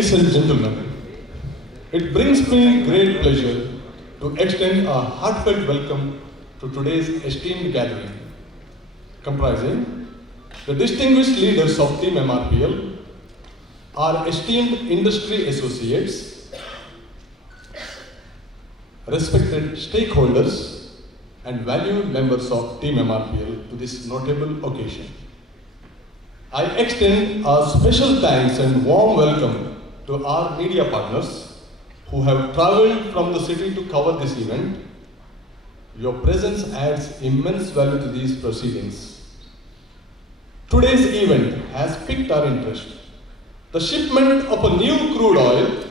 Ladies and gentlemen, it brings me great pleasure to extend a heartfelt welcome to today's esteemed gathering, comprising the distinguished leaders of Team MRPL, our esteemed industry associates, respected stakeholders, and valued members of Team MRPL to this notable occasion. I extend a special thanks and warm welcome to our media partners who have traveled from the city to cover this event. Your presence adds immense value to these proceedings. Today's event has piqued our interest. The shipment of a new crude oil,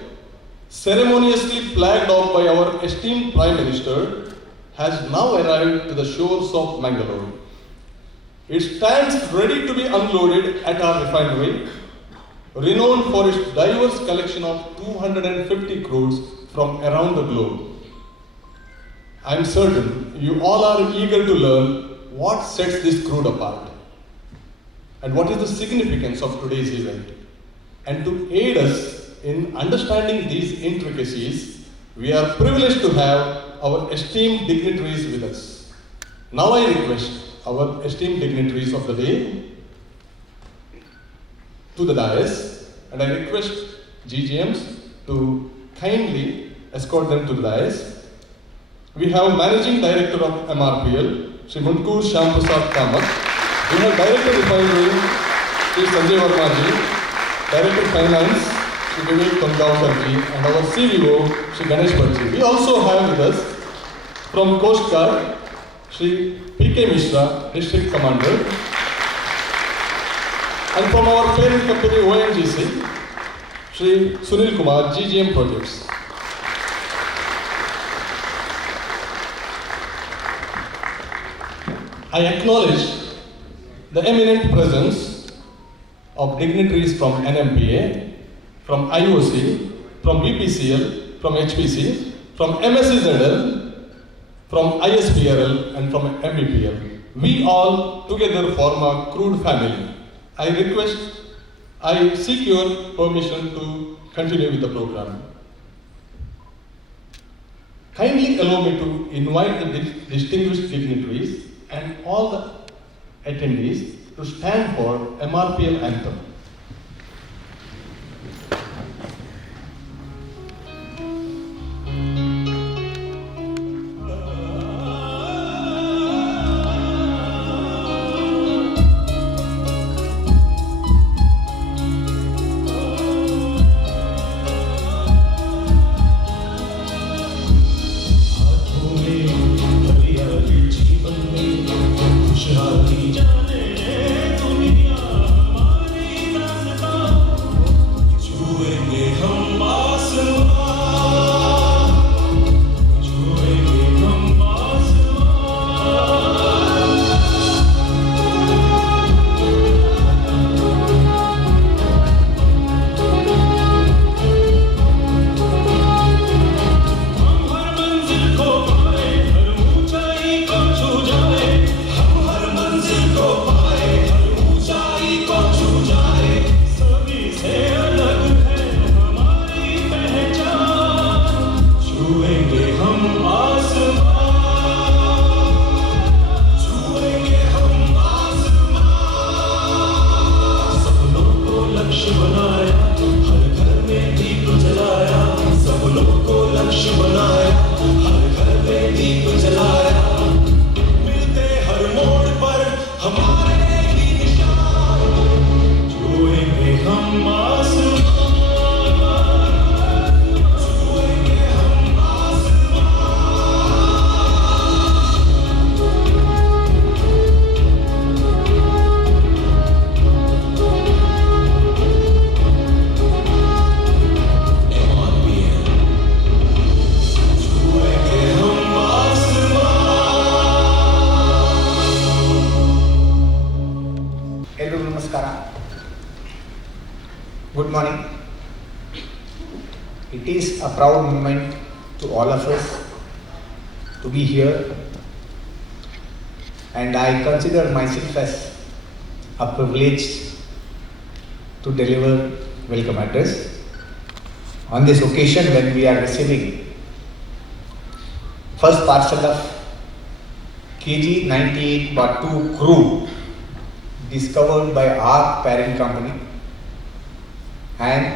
ceremoniously flagged off by our esteemed Prime Minister, has now arrived to the shores of Mangalore. It stands ready to be unloaded at our refinery, renowned for its diverse collection of 250 crudes from around the globe. I am certain you all are eager to learn what sets this crude apart and what is the significance of today's event. And to aid us in understanding these intricacies, we are privileged to have our esteemed dignitaries with us. Now I request our esteemed dignitaries of the day to the dais, and I request GGMs to kindly escort them to the dais. We have Managing Director of MRPL, Shri Mutkur Shyam Prasad Kamath. We have Director Refinery, Shri Sanjay Verma ji, Director Finance, Shri Vivek Tandavkar ji, and our CVO, Shri Ganesh Bhatt ji. We also have with us from Coast Guard, Shri P.K. Mishra, District Commander, and from our parent company ONGC, Shri Sunil Kumar, GGM Projects. I acknowledge the eminent presence of dignitaries from NMPA, from IOC, from BPCL, from HPC, from MSCZL, from ISPRL and from MEPL. We all together form a crude family. I seek your permission to continue with the program. Kindly allow me to invite the distinguished dignitaries and all the attendees to stand for MRPL anthem. Good morning. It is a proud moment to all of us to be here, and I consider myself as a privilege to deliver welcome address. on this occasion when we are receiving first parcel of KG 98/2 crude discovered by our parent company, and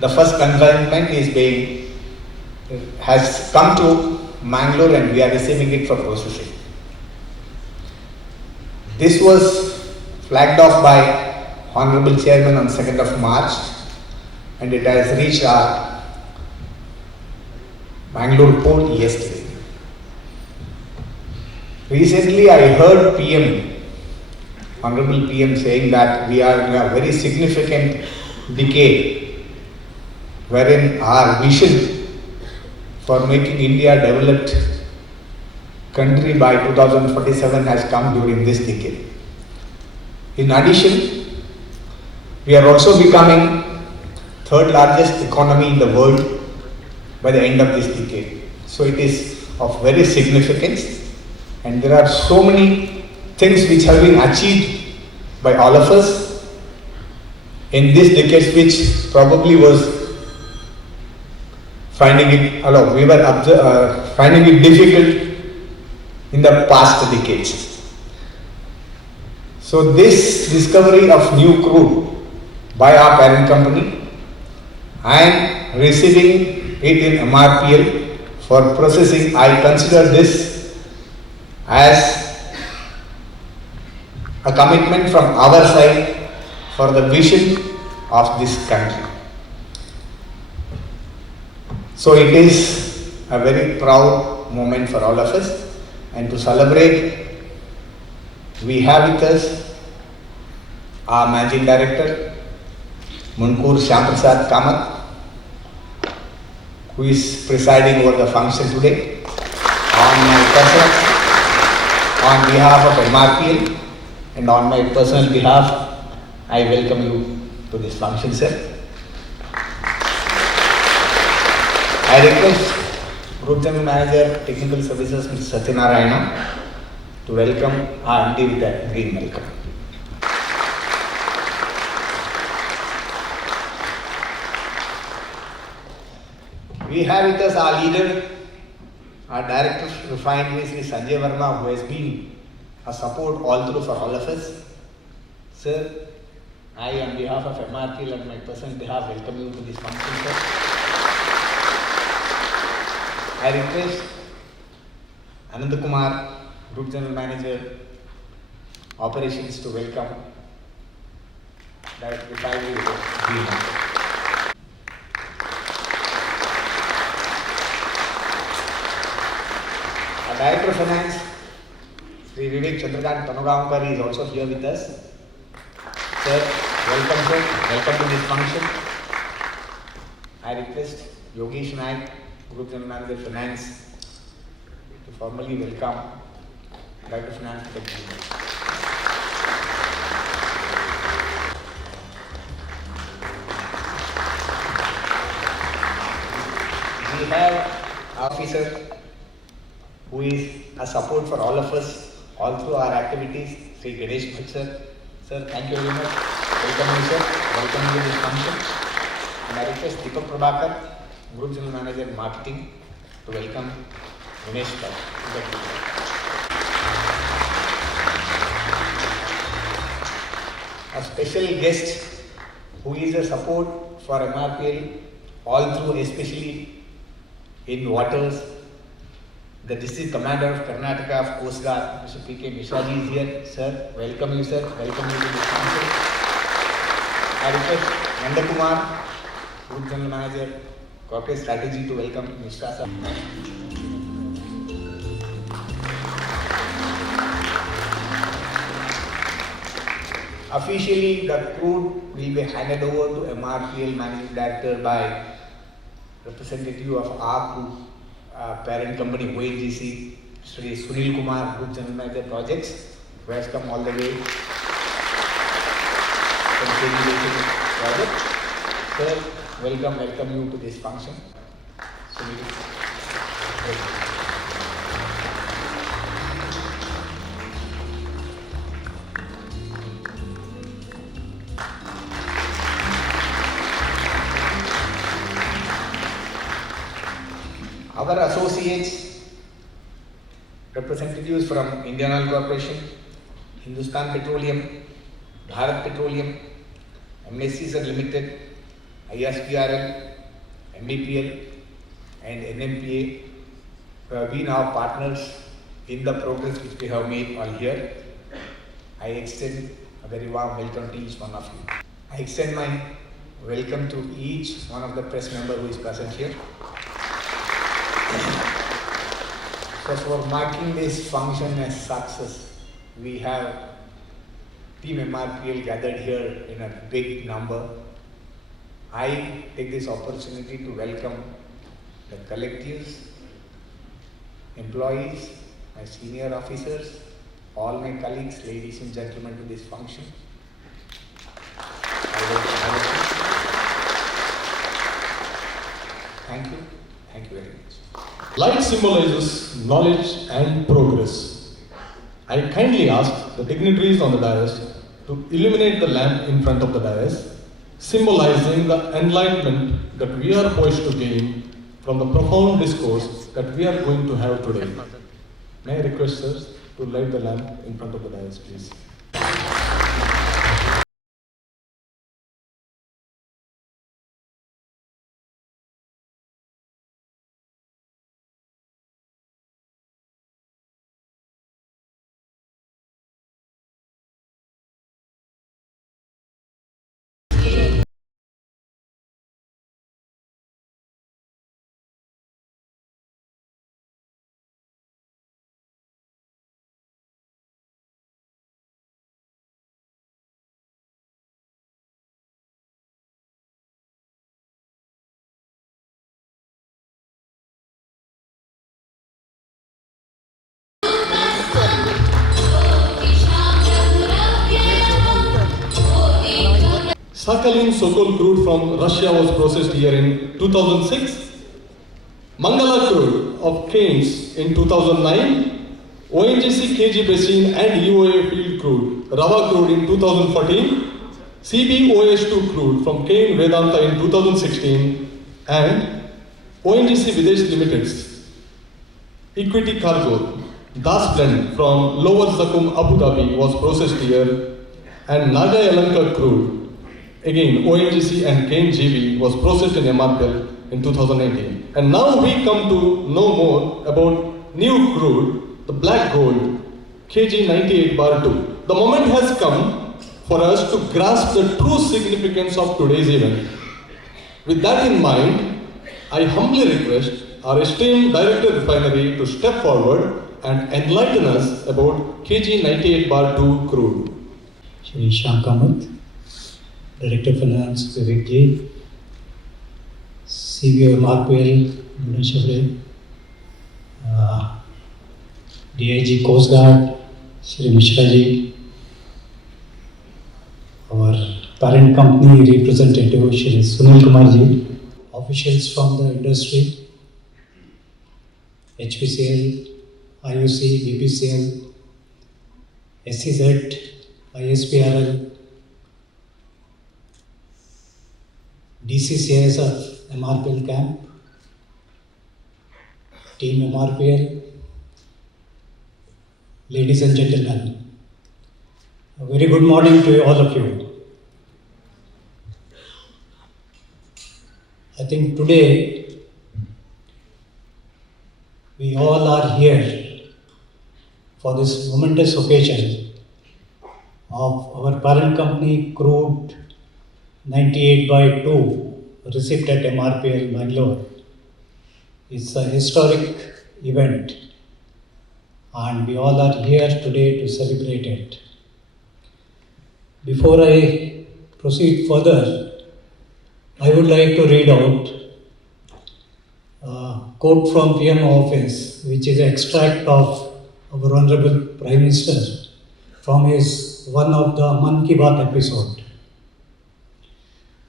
the first consignment has come to Mangalore and we are receiving it for processing. This was flagged off by Honorable Chairman on 2nd of March and it has reached our Mangalore port yesterday. Recently I heard Honorable PM saying that we are in a very significant decade wherein our vision for making India a developed country by 2047 has come during this decade. In addition, we are also becoming third largest economy in the world by the end of this decade. So it is of very significance, and there are so many things which have been achieved by all of us in this decade, which probably was finding it difficult in the past decades. So this discovery of new crude by our parent company and receiving it in MRPL for processing, I consider this as a commitment from our side for the vision of this country. So it is a very proud moment for all of us, and to celebrate, we have with us our Managing Director, Munkur Shyamprasad Kamath, who is presiding over the function today. On behalf of MRPL and on my personal behalf, I welcome you to this function, sir. I request Group General Manager, Technical Services, Mr. Satyanarayana, to welcome our MD with a green welcome. We have with us our leader, our Director of Refinery, Sri Sanjay Verma, who has been a support all through for all of us. Sir, I on behalf of MRPL and my personal behalf welcome you to this function, sir. I request Anand Kumar, Group General Manager, Operations, to welcome Director of Refinery with a green welcome. Director of Finance, Sri Vivek Chandrakant Tanugavkar, is also here with us. Sir, welcome to this function. I request Yogesh Naik, Group General Manager Finance, to formally welcome Director of Finance to the team. We have officer who is a support for all of us, all through our activities, Sri Ganesh Bhatt, sir. Sir, thank you very much. Welcome you, sir. Welcome you to this function. And I request Deepak Prabhakar, Group General Manager Marketing, to welcome Ganesh Bhatt. A special guest who is a support for MRPL all through, especially in waters. The District Commander of Karnataka of Coast Guard, Mr. P.K. Mishraji, is here. Sir, welcome you, sir. Welcome you to this council. I request Nandakumar, Group General Manager, Corporate Strategy, to welcome Mishra sir. Officially, the crude will be handed over to MRPL Managing Director by representative of our group, parent company ONGC, Sri Sunil Kumar, Group General Manager Projects, who has come all the way from KG project. Sir, welcome you to this function. Sunil. our associates, representatives from Indian Oil Corporation, Hindustan Petroleum, Bharat Petroleum, MSCZ Limited, ISPRL, MBPL and NMPA, who have been our partners in the progress which we have made all here. I extend a very warm welcome to each one of you. I extend my welcome to each one of the press member who is present here. So for marking this function as success, we have Team MRPL gathered here in a big number. I take this opportunity to welcome the collectives, employees, my senior officers, all my colleagues, ladies and gentlemen, to this function. Thank you. Thank you very much. Light symbolizes knowledge and progress. I kindly ask the dignitaries on the dais to illuminate the lamp in front of the dais, symbolizing the enlightenment that we are poised to gain from the profound discourse that we are going to have today. May I request sirs to light the lamp in front of the dais, please. Sakhalin Sokol crude from Russia was processed here in 2006. Mangala crude of Keynes in 2009. ONGC KG Basin and UOA field crude, Rava crude in 2014. CBOH2 crude from Kane Vedanta in 2016. And ONGC Videsh Limited's Equity Cargo, Das blend from Lower Zakum Abu Dhabi was processed here. And Naga Yalanka crude, again, ONGC and Kane GB was processed in MRPL in 2018. And now we come to know more about new crude, the black gold, KG 98/2. The moment has come for us to grasp the true significance of today's event. With that in mind, I humbly request our esteemed Director Refinery to step forward and enlighten us about KG 98/2 crude. Shri Shyam Kamath, Director Finance, Vivek Ji, CBO MRPL, Nudan Shavre, DIG Coast Guard, Shri Mishra Ji, our parent company representative, Shri Sunil Kumar Ji, officials from the industry, HPCL, IOC, BPCL, SCZ, ISPRL, DCCIS of MRPL camp, Team MRPL, ladies and gentlemen, a very good morning to all of you. I think today we all are here for this momentous occasion of our parent company crude 98/2 receipt at MRPL Bangalore. It's a historic event and we all are here today to celebrate it. Before I proceed further, I would like to read out a quote from PM office, which is an extract of our Honorable Prime Minister from his one of the Man Ki Baat episode.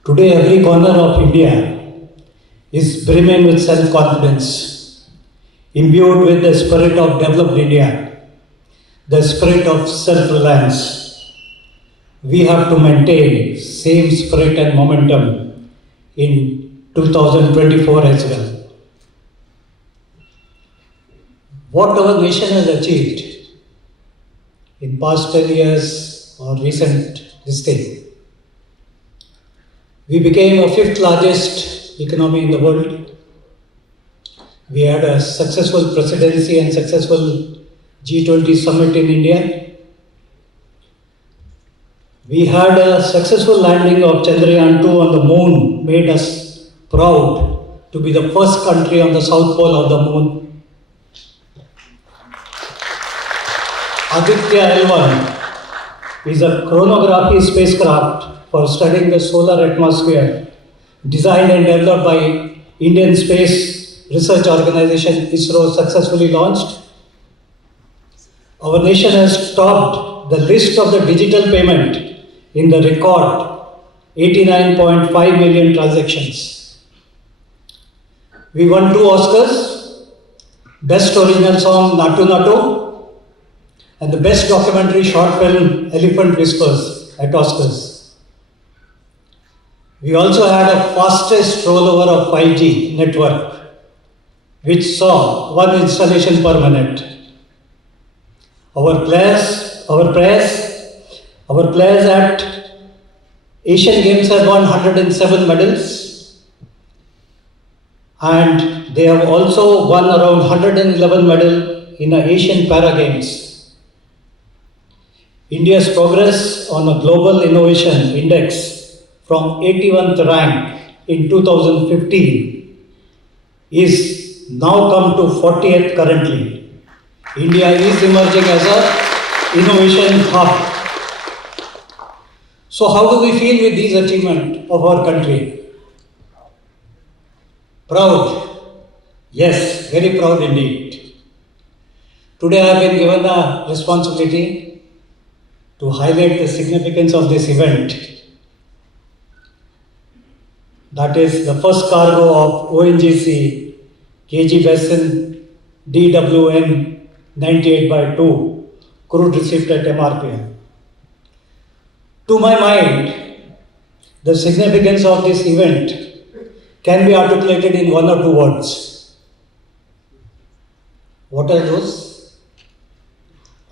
Today, every corner of India is brimming with self-confidence, imbued with the spirit of developed India, the spirit of self-reliance. We have to maintain same spirit and momentum in 2024 as well. what our nation has achieved in past 10 years or recent this thing. We became a fifth largest economy in the world. We had a successful presidency and successful G20 summit in India. We had a successful landing of Chandrayaan 2 on the moon, made us proud to be the first country on the south pole of the moon. Aditya L1 is a chronography spacecraft for studying the solar atmosphere, designed and developed by Indian Space Research Organization ISRO, successfully launched. Our nation has topped the list of the digital payment in the record 89.5 million transactions. We won 2 Oscars, Best Original Song Natu Natu and the Best Documentary Short Film Elephant Whispers at Oscars. We also had a fastest rollover of 5G network, which saw 1 installation per minute. Our players at Asian Games have won 107 medals, and they have also won around 111 medals in the Asian Para Games. India's progress on a global innovation index from 81th rank in 2015 is now come to 40th currently. India is emerging as an innovation hub. So how do we feel with these achievements of our country? Proud. Yes, very proud indeed. Today I have been given a responsibility to highlight the significance of this event. That is the first cargo of ONGC KG Basin DWN 98/2 crude received at MRPL. To my mind, the significance of this event can be articulated in 1 or 2 words. What are those?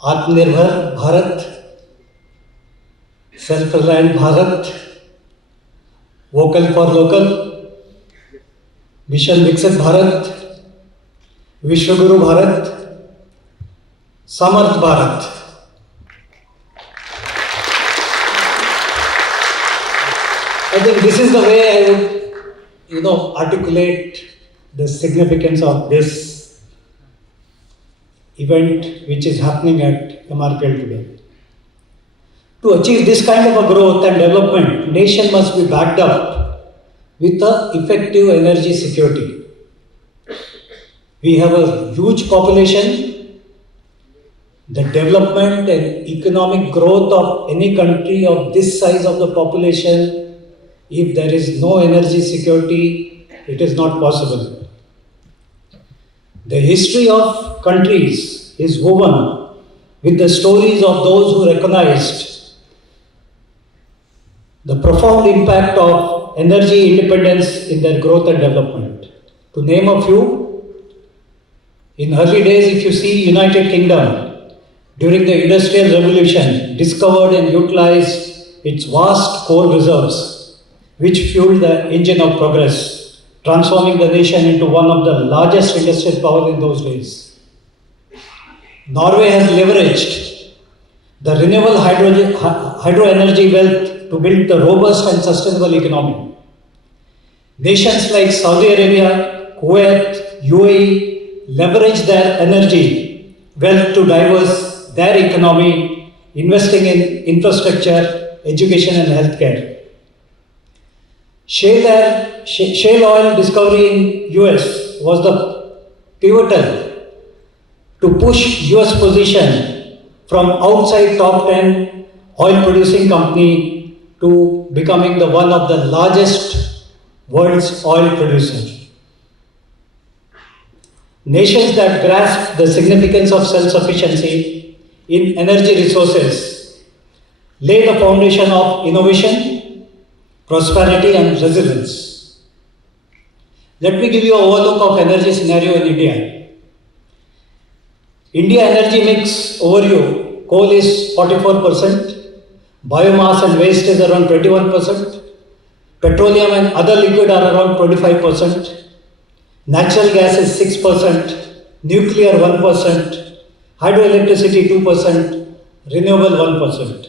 Atmanirbhar Bharat, Self-Reliant Bharat, Vocal for Local, Mission Viksit Bharat, Vishwaguru Bharat, Samarth Bharat. I think this is the way I would, articulate the significance of this event which is happening at MRPL today. To achieve this kind of a growth and development, nation must be backed up with a effective energy security. We have a huge population. The development and economic growth of any country of this size of the population, if there is no energy security, it is not possible. The history of countries is woven with the stories of those who recognized the profound impact of energy independence in their growth and development. To name a few, in early days, if you see United Kingdom, during the Industrial Revolution, discovered and utilized its vast coal reserves, which fueled the engine of progress, transforming the nation into one of the largest industrial powers in those days. Norway has leveraged the renewable hydro energy wealth to build the robust and sustainable economy. Nations like Saudi Arabia, Kuwait, UAE leverage their energy wealth to diverse their economy, investing in infrastructure, education and healthcare. Shale oil discovery in US was the pivotal to push US position from outside top 10 oil producing company to becoming the one of the largest world's oil producer. Nations that grasp the significance of self-sufficiency in energy resources lay the foundation of innovation, prosperity and resilience. Let me give you an overlook of energy scenario in India. India energy mix overview, coal is 44%, biomass and waste is around 21%, petroleum and other liquid are around 25%, natural gas is 6%, nuclear 1%, hydroelectricity 2%, renewable 1%.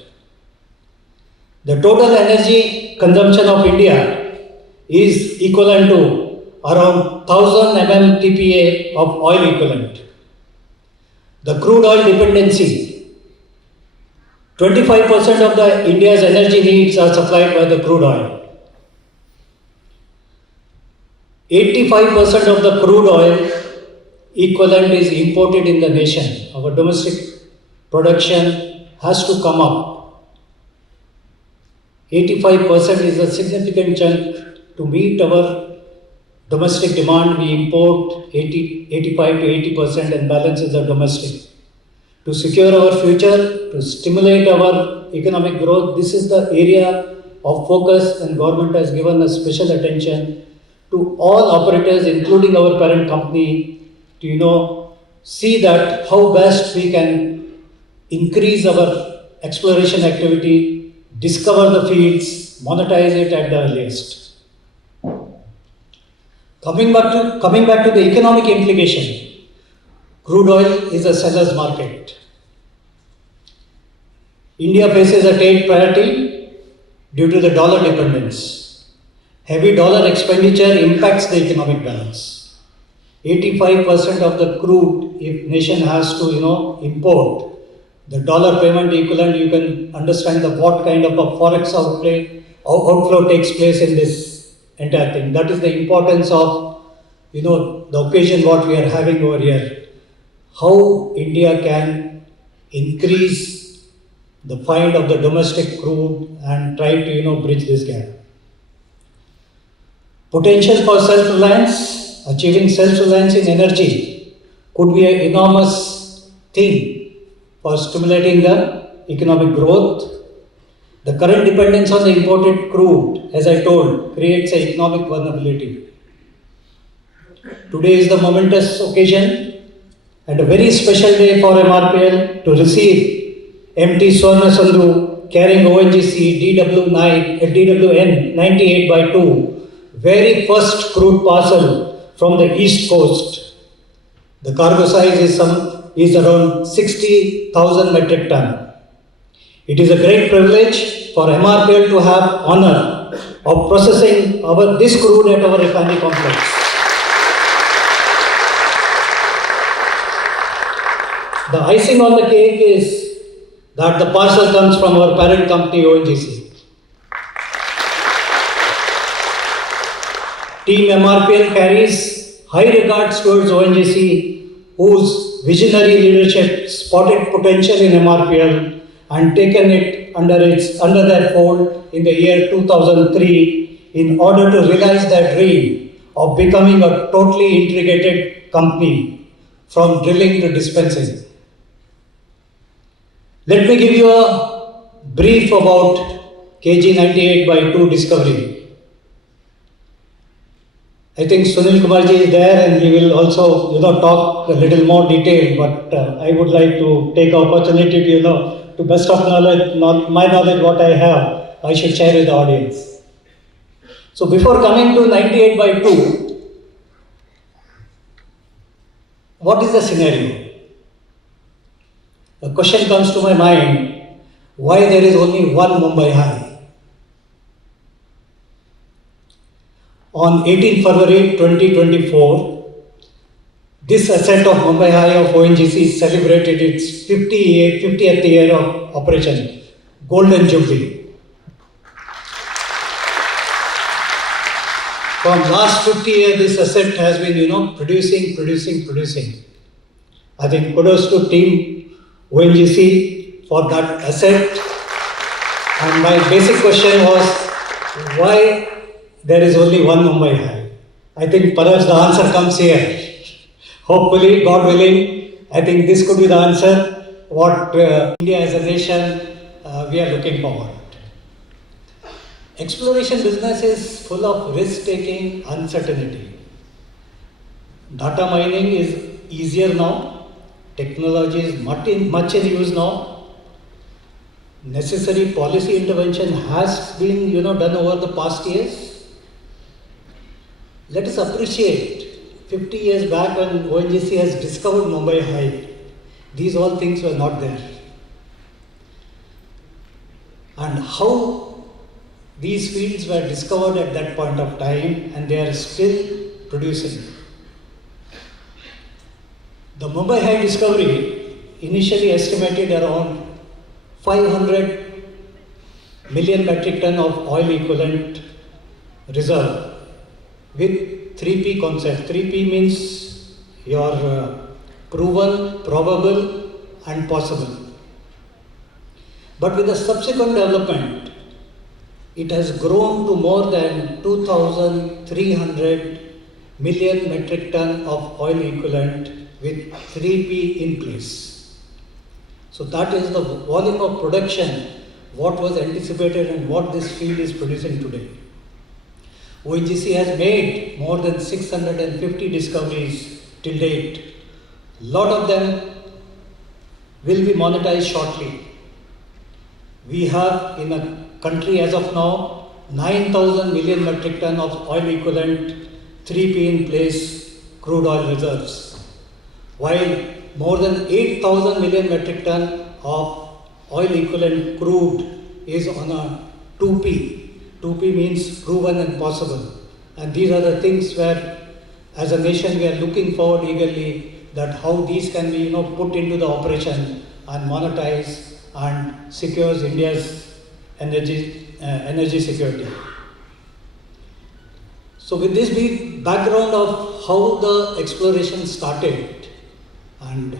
The total energy consumption of India is equivalent to around 1000 mmTPA of oil equivalent. The crude oil dependency, 25% of the India's energy needs are supplied by the crude oil. 85% of the crude oil equivalent is imported in the nation. Our domestic production has to come up. 85% is a significant chunk. To meet our domestic demand, we import 85 to 80% and balance is the domestic. To secure our future, to stimulate our economic growth, this is the area of focus, and government has given a special attention to all operators, including our parent company, to see that how best we can increase our exploration activity, discover the fields, monetize it at the earliest. Coming back to the economic implication, crude oil is a seller's market. India faces a trade priority due to the dollar dependence. Heavy dollar expenditure impacts the economic balance. 85% of the crude, if nation has to import, the dollar payment equivalent, you can understand what kind of a forex outflow takes place in this entire thing. That is the importance of the occasion what we are having over here. How India can increase the find of the domestic crude and try to bridge this gap. Potential for self-reliance, achieving self-reliance in energy could be an enormous thing for stimulating the economic growth. The current dependence on the imported crude, as I told, creates an economic vulnerability. Today is the momentous occasion and a very special day for MRPL to receive MT Swarna Sandhu carrying ONGC DWN 98/2, very first crude parcel from the east coast. The cargo size is around 60,000 metric ton. It is a great privilege for MRPL to have honor of processing this crude at our refinery complex. The icing on the cake is that the parcel comes from our parent company ONGC. Team MRPL carries high regards towards ONGC, whose visionary leadership spotted potential in MRPL and taken it under their fold in the year 2003 in order to realize their dream of becoming a totally integrated company from drilling to dispensing. Let me give you a brief about KG 98/2 discovery. I think Sunil Kumarji is there and he will also talk a little more detail, but I would like to take opportunity to best of knowledge, my knowledge what I have, I should share with the audience. So before coming to 98/2, what is the scenario? A question comes to my mind, why there is only one Mumbai High? On 18 February 2024, this asset of Mumbai High of ONGC celebrated its 50th year of operation, Golden Jubilee. From last 50 years, this asset has been, producing. I think kudos to team ONGC for that asset. And my basic question was, why there is only one Mumbai High? I think perhaps the answer comes here. Hopefully, God willing, I think this could be the answer what India as a nation we are looking forward. Exploration business is full of risk-taking, uncertainty. Data mining is easier now, Technology is much in use now. Necessary policy intervention has been, done over the past years. Let us appreciate 50 years back when ONGC has discovered Mumbai High, these all things were not there. And how these fields were discovered at that point of time and they are still producing. The Mumbai High discovery initially estimated around 500 million metric ton of oil equivalent reserve with 3P concept. 3P means your proven, probable and possible. But with the subsequent development, it has grown to more than 2,300 million metric ton of oil equivalent with 3P in place. So that is the volume of production, what was anticipated and what this field is producing today. ONGC has made more than 650 discoveries till date. Lot of them will be monetized shortly. We have in a country as of now 9,000 million metric ton of oil equivalent 3P in place crude oil reserves, while more than 8,000 million metric ton of oil equivalent crude is on a 2P. 2P means proven and possible. And these are the things where as a nation we are looking forward eagerly that how these can be put into the operation and monetize and secures India's energy security. So with this big background of how the exploration started and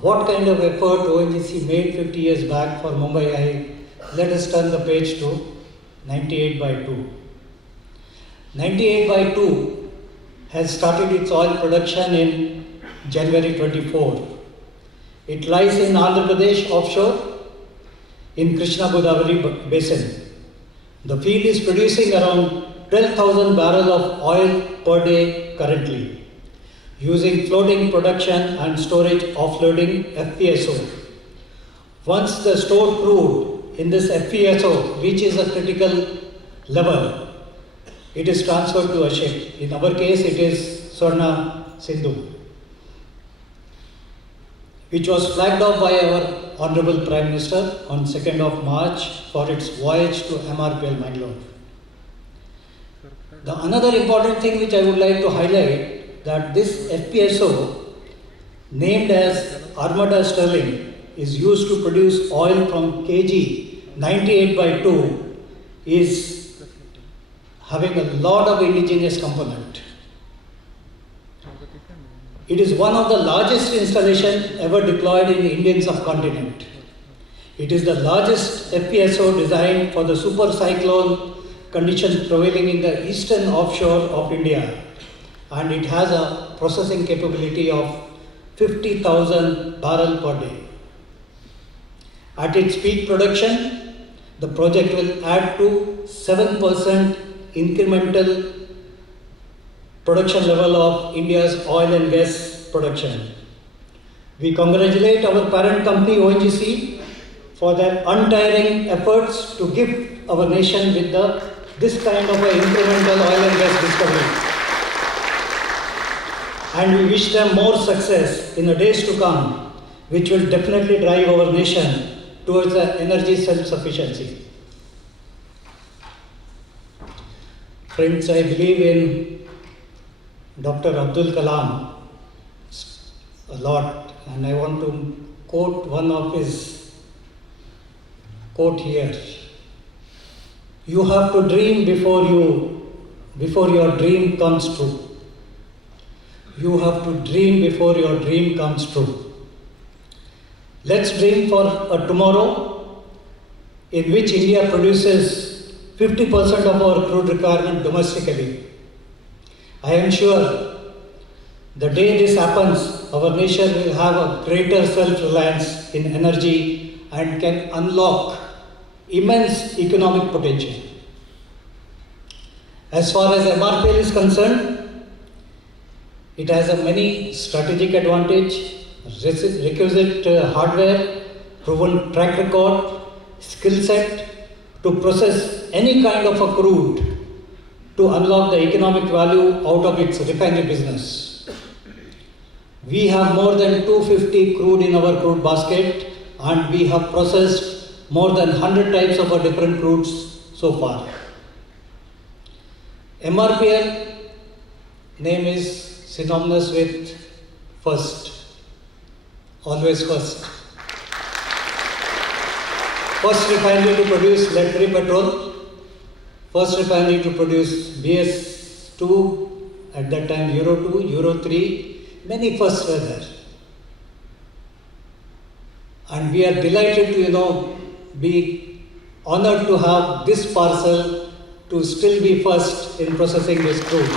what kind of effort ONGC made 50 years back for Mumbai High, let us turn the page to 98/2. 98/2 has started its oil production in January 24. It lies in Andhra Pradesh offshore in Krishna Godavari basin. The field is producing around 12,000 barrels of oil per day currently, using floating production and storage offloading FPSO. Once the stored crude in this FPSO reaches a critical level, it is transferred to a ship. In our case, it is Swarna Sindhu, which was flagged off by our Honorable Prime Minister on 2nd of March for its voyage to MRPL Mangalore. The another important thing which I would like to highlight that this FPSO, named as Armada Sterling, is used to produce oil from KG 98/2, is having a lot of indigenous component. It is one of the largest installations ever deployed in the Indian subcontinent. It is the largest FPSO designed for the super cyclone conditions prevailing in the eastern offshore of India, and it has a processing capability of 50,000 barrels per day. At its peak production, the project will add to 7% incremental production level of India's oil and gas production. We congratulate our parent company ONGC for their untiring efforts to give our nation with this kind of an incremental oil and gas discovery. And we wish them more success in the days to come, which will definitely drive our nation towards the energy self-sufficiency. Friends, I believe in Dr. Abdul Kalam a lot, and I want to quote one of his quote here. You have to dream before your dream comes true. You have to dream before your dream comes true. Let's dream for a tomorrow in which India produces 50% of our crude requirement domestically. I am sure the day this happens, our nation will have a greater self-reliance in energy and can unlock immense economic potential. As far as MRPL is concerned, it has a many strategic advantage requisite hardware, proven track record, skill set to process any kind of a crude to unlock the economic value out of its refinery business. We have more than 250 crude in our crude basket, and we have processed more than 100 types of our different crudes so far. MRPL name is synonymous with first, always first. First refinery to produce lead-free petrol, first refinery to produce BS2, at that time Euro 2, Euro 3, many firsts were there. And we are delighted to, be honored to have this parcel to still be first in processing this crude.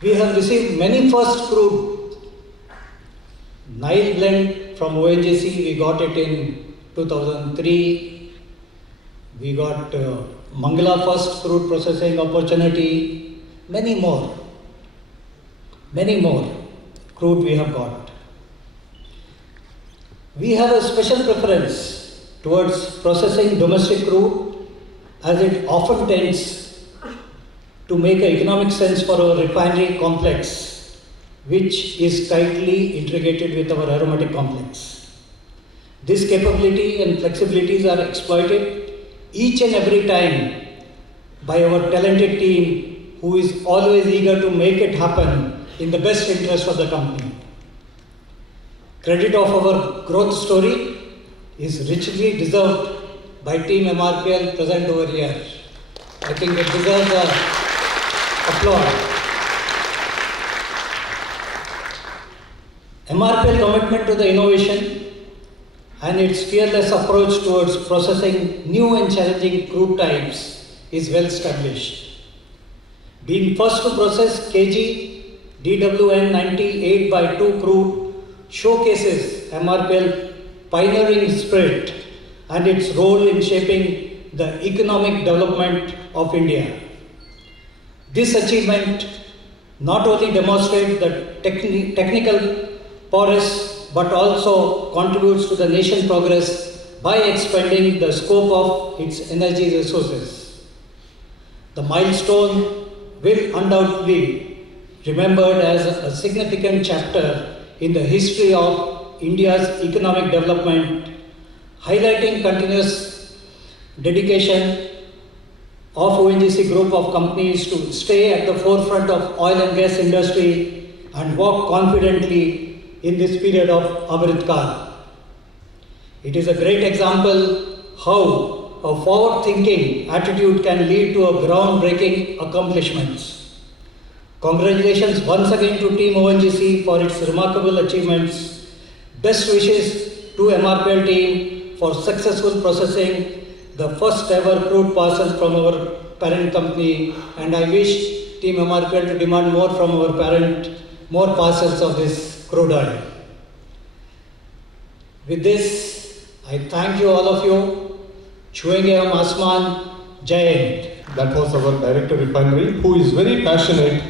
We have received many first crude. Nile blend from ONGC, we got it in 2003. We got Mangala first crude processing opportunity. Many more crude we have got. We have a special preference towards processing domestic crude, as it often tends to make economic sense for our refinery complex, which is tightly integrated with our aromatic complex. This capability and flexibilities are exploited each and every time by our talented team, who is always eager to make it happen in the best interest of the company. Credit of our growth story is richly deserved by Team MRPL present over here. I think it deserves the applause. MRPL commitment to the innovation and its fearless approach towards processing new and challenging crude types is well established. Being first to process KG DWN 98/2 crude showcases MRPL pioneering spirit and its role in shaping the economic development of India. This achievement not only demonstrates the technical prowess, but also contributes to the nation's progress by expanding the scope of its energy resources. The milestone will undoubtedly be remembered as a significant chapter in the history of India's economic development, highlighting continuous dedication of ONGC group of companies to stay at the forefront of oil and gas industry and walk confidently in this period of Amrit Kaal. It is a great example how a forward-thinking attitude can lead to a groundbreaking accomplishments. Congratulations once again to Team ONGC for its remarkable achievements. Best wishes to MRPL team for successful processing the first ever crude parcel from our parent company, and I wish Team MRPL to demand more from our parent, more parcels of this crude oil. With this, I thank you all of you. Chuenge Asman, Jai Hind. That was our Director Refinery, who is very passionate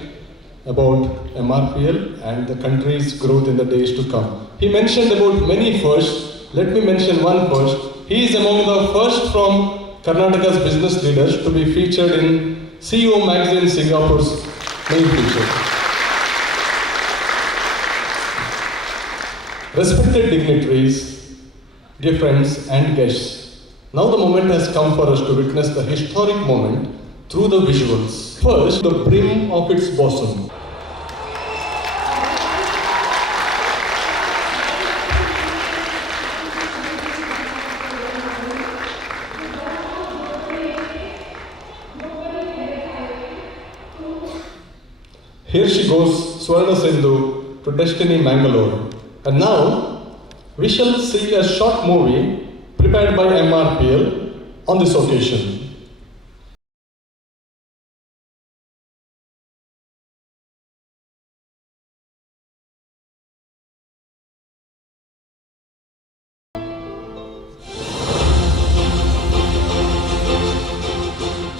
about MRPL and the country's growth in the days to come. He mentioned about many firsts. Let me mention one first. He is among the first from Karnataka's business leaders to be featured in CEO Magazine Singapore's main feature. Respected dignitaries, dear friends and guests, now the moment has come for us to witness the historic moment through the visuals. First, the brim of its bosom. Here she goes, Swarna Sindhu, to Destiny Mangalore. And now, we shall see a short movie prepared by MRPL on this occasion.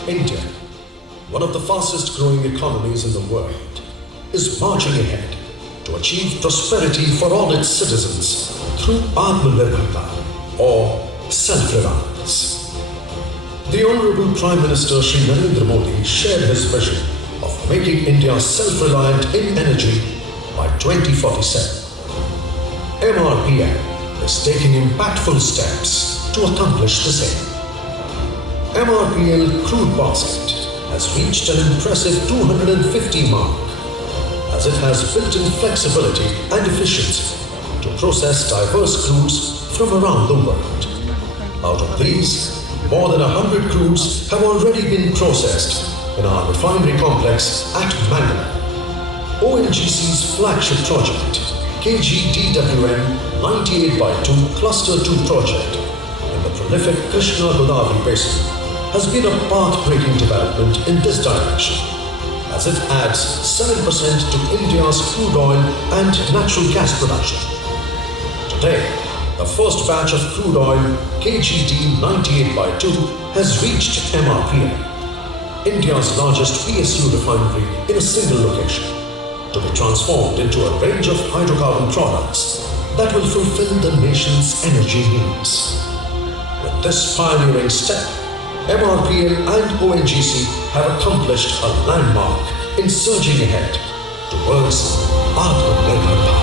India, one of the fastest growing economies in the world, is marching ahead to achieve prosperity for all its citizens through Atmanirbharta or self-reliance. The Honorable Prime Minister Shri Narendra Modi shared his vision of making India self-reliant in energy by 2047. MRPL is taking impactful steps to accomplish the same. MRPL crude basket has reached an impressive 250 mark as it has built-in flexibility and efficiency to process diverse crudes from around the world. Out of these, more than 100 crudes have already been processed in our refinery complex at Mangalore. ONGC's flagship project, KGDWN 98/2 Cluster 2 project in the prolific Krishna-Godavari basin has been a path-breaking development in this direction, as it adds 7% to India's crude oil and natural gas production. Today, the first batch of crude oil, KGD 98/2, has reached MRPL, India's largest PSU refinery in a single location, to be transformed into a range of hydrocarbon products that will fulfill the nation's energy needs. With this pioneering step, MRPL and ONGC have accomplished a landmark in surging ahead towards Atmanirbhar Bharat.